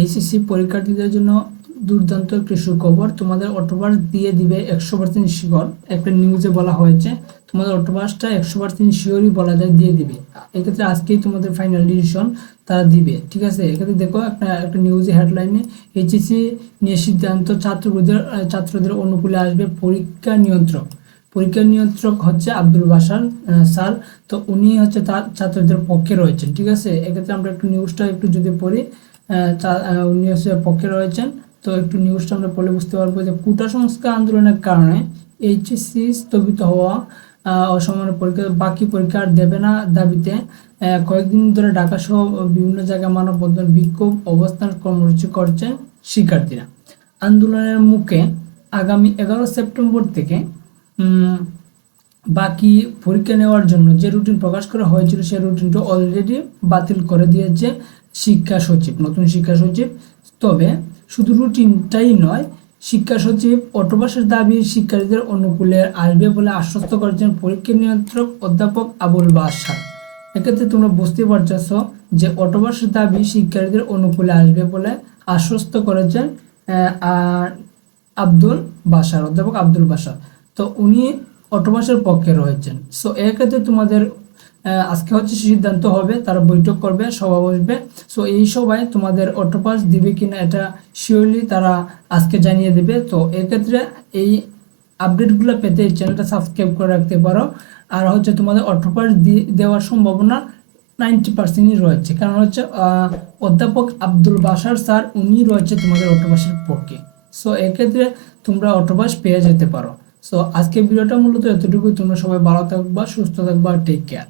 HSC পরীক্ষার্থীদের জন্য দুর্দান্ত একটি সুখবর, তোমাদের অটোপাস দিয়ে দিবে 100% শিওর। একটা নিউজে বলা হয়েছে তোমাদের অটোপাসটা 100% শিওরই বলা যায় দিয়ে দিবে। এক্ষেত্রে আজকেই তোমাদের ফাইনাল ডিসিশন তারা দিবে, ঠিক আছে। এক্ষেত্রে দেখো একটা নিউজে হেডলাইনে এইচএসসি নিয়ে সিদ্ধান্ত, ছাত্রদের অনুকূলে আসবে পরীক্ষা নিয়ন্ত্রক। পরীক্ষা নিয়ন্ত্রক হচ্ছে আব্দুল বাসার স্যার, তো উনি হচ্ছে তার ছাত্রদের পক্ষে রয়েছেন, ঠিক আছে। এক্ষেত্রে আমরা একটু নিউজটা একটু যদি পড়ি, উনি হচ্ছে পক্ষে রয়েছেন। তো একটু নিউজটা আমরা পড়লে বুঝতে পারবো যে কোটা সংস্কার আন্দোলনের কারণে এইচএসসি স্থগিত হওয়া অসমান্য পরীক্ষা, বাকি পরীক্ষা আর দেবে না দাবিতে কয়েকদিন ধরে ঢাকা সহ বিভিন্ন জায়গায় মানববন্ধন, বিক্ষোভ, অবস্থান কর্মসূচি করছে শিক্ষার্থীরা। আন্দোলনের মুখে আগামী 11 সেপ্টেম্বর থেকে বাকি পরীক্ষা নেওয়ার জন্য যে রুটিন প্রকাশ করা হয়েছিল সেই রুটিনটা অলরেডি বাতিল করে দিয়েছে শিক্ষা সচিব, নতুন শিক্ষা সচিব। তবে শুধু রুটিনটাই নয়, শিক্ষা সচিব অটোপাসের দাবি শিক্ষার্থীদের অনুকূলে আসবে বলে আশ্বস্ত করেছেন পরীক্ষা নিয়ন্ত্রক অধ্যাপক আবুল বাশার। এক্ষেত্রে তোমরা বুঝতে পারছো যে অটোপাসের দাবি শিক্ষার্থীদের অনুকূলে আসবে বলে আশ্বস্ত করেছেন অধ্যাপক আব্দুল বাশার। তো উনি অটোপাসের পক্ষে রয়েছেন। সো এক্ষেত্রে তোমাদের আজকে হচ্ছে সিদ্ধান্ত হবে, তারা বৈঠক করবে, সভা বসবে। সো এই সভায় তোমাদের অটোপাস দিবে কিনা এটা শিওরলি তারা আজকে জানিয়ে দেবে। তো এক্ষেত্রে এই আপডেটগুলো পেতে এই চ্যানেলটা সাবস্ক্রাইব করে রাখতে পারো। আর হচ্ছে তোমাদের অটোপাস দেওয়ার সম্ভাবনা 90%ই রয়েছে, কারণ হচ্ছে অধ্যাপক আব্দুল বাশার স্যার উনি রয়েছে তোমাদের অটোপাসের পক্ষে। সো এক্ষেত্রে তোমরা অটোপাস পেয়ে যেতে পারো। সো আজকের ভিডিওটা মূলত এতটুকুই। তোমরা সবাই ভালো থাকবা, সুস্থ থাকবা, টেক কেয়ার।